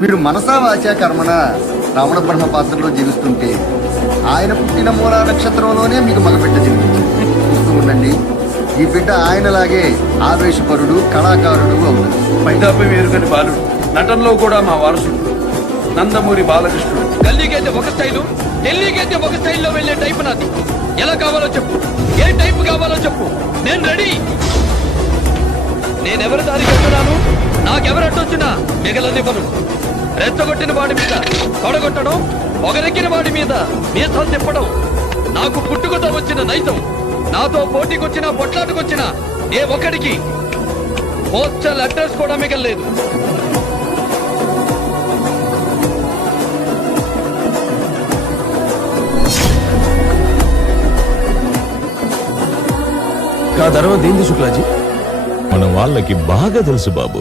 మీరు మనసా వాచా కర్మణ రావణ బ్రహ్మ పాత్రలో జీవిస్తుంటే ఆయన పుట్టిన మూలా నక్షత్రంలోనే మీకు మగబిడ్డ జన్మించింది. చూస్తూ ఉండండి, ఈ బిడ్డ ఆయనలాగే ఆవేశపరుడు, కళాకారుడు అవుతాడు. పైదాపై వేరుగని బాలుడు, నటనలో కూడా మా వారసుడు నందమూరి బాలకృష్ణుడు. గల్లీకైతే ఒక స్టైలు, ఢిల్లీకైతే ఒక స్టైల్లో వెళ్ళే టైప్ నాది. ఎలా కావాలో చెప్పు, ఏ టైప్ కావాలో చెప్పు, నేను రెడీ. నేనెవరి దారి కట్టున్నాను, నాకెవరట్టొచ్చినా మిగలనివ్వను. రెచ్చగొట్టిన వాడి మీద తొడగొట్టడం, పొగరెక్కిన వాడి మీద మీసాలు తిప్పడం నాకు పుట్టుకతో వచ్చిన నైతం. నాతో పోటీకొచ్చినా పొట్లాటకొచ్చినా ఏ ఒక్కడికి పోస్టల్ అడ్రస్ కూడా మిగలలేదు. కా తర్వాత ఏంది శుక్లాజీ? మన వాళ్ళకి బాగా తెలుసు బాబు.